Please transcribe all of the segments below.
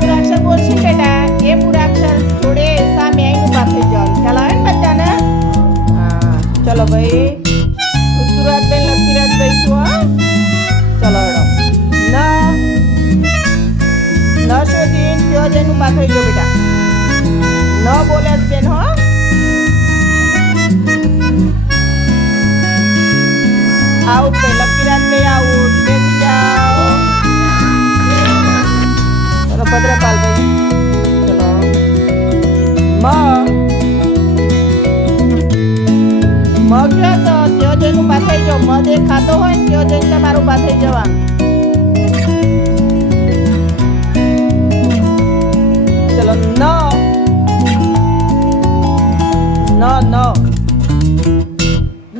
મૂળાક્ષર બોલશે બેટા એ મૂળાક્ષર જોડે સામે આવીને ઊભા થઈ જવાનું. ખ્યાલ આવે ને બધાને? હા ચલો ભાઈ ઋતુરાજભાઈ લકીરાજભાઈ છું. હા ચલો હેડો. ન શોધીને કયો જઈને ઊભા થઈ ગયો બેટા. ન બોલે જ બેન. હો આઉટ ભાઈ લકીરાજભાઈ આઉટ. બેસી જાઓ. ચલો ભદ્રપાલભાઈ ચલો. મ કયો તો કયો જઈને ઊભા થઈ જાઓ. મ દેખાતો હોય ને કયો જઈને તમારે ઊભા થઈ જવાનું. ચલો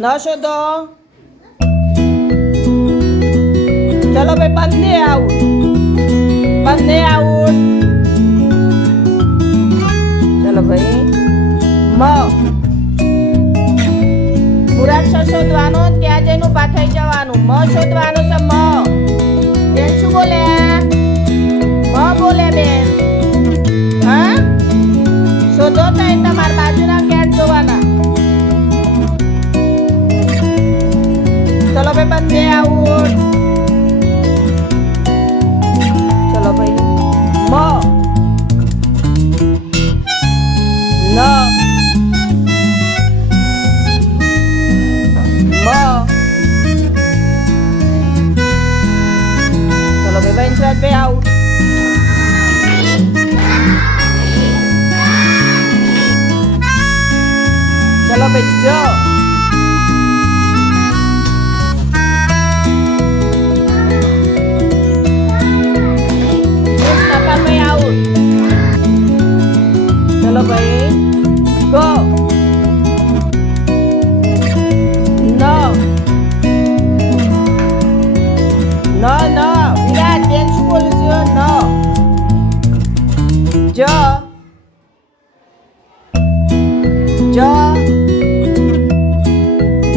ન શોધો. ચલો ભાઈ બંને આઉટ. બંને આઉટ. ચલો ભાઈ મૂળાક્ષર શોધવાનો ત્યાં જઈને ઊભા થઈ જવાનું. મ શોધવાનું છે. બેન શું બોલે? મ બોલે બેન. હા શોધો તો તમારા બાજુના કેટ જોવાના. ચલો ભાઈ બંને આઉટ. ચલો ભાઈ ન ચલો ભાઈ વંશરાજભાઈ આઉટ. ચલો ભાઈ ભાઈ આઉટ. ચલો ભાઈ ગો. ન વિરાટ બેન શું બોલું છું? જ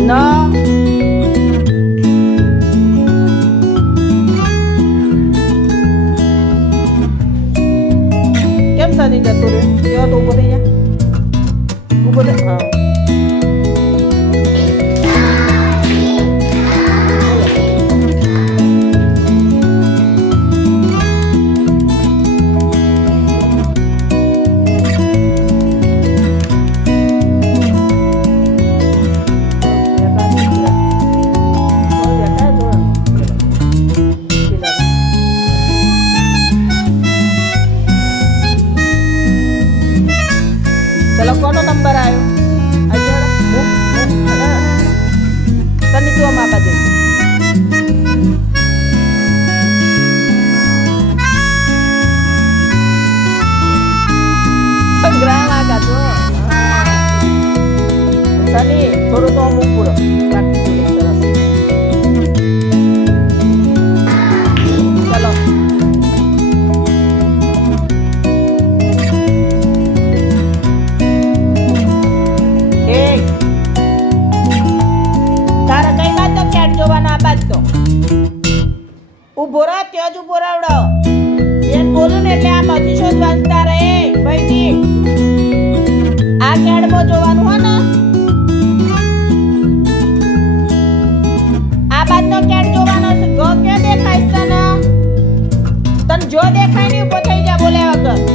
ન કેમ સાની જતું રે? કેવો તો ઊભો થઈ જા. ઊભો થઈ. હા ચલો કોનો નંબર આવ્યો? તને જો માપા દે. સંગ્રહ આગા તો સની થોડું તો અમુક પૂરો બાકી સરસ. ચલો તારા કઈ વાત તો કેટ જોવાના બાદ તો ઉભો રહો. ત્યાં જ ઉભો રહો. એમ બોલું ને એટલે આ બધી શોધ વાંચતા રહે ભાઈજી. આ કેડમાં જોવાનું હોય ને આ બાદ નો કેટ જોવાનો છે. ગો કે દેખાય તને? તને જો દેખાય ને ઉભો થઈ જા બોલ્યા વગર.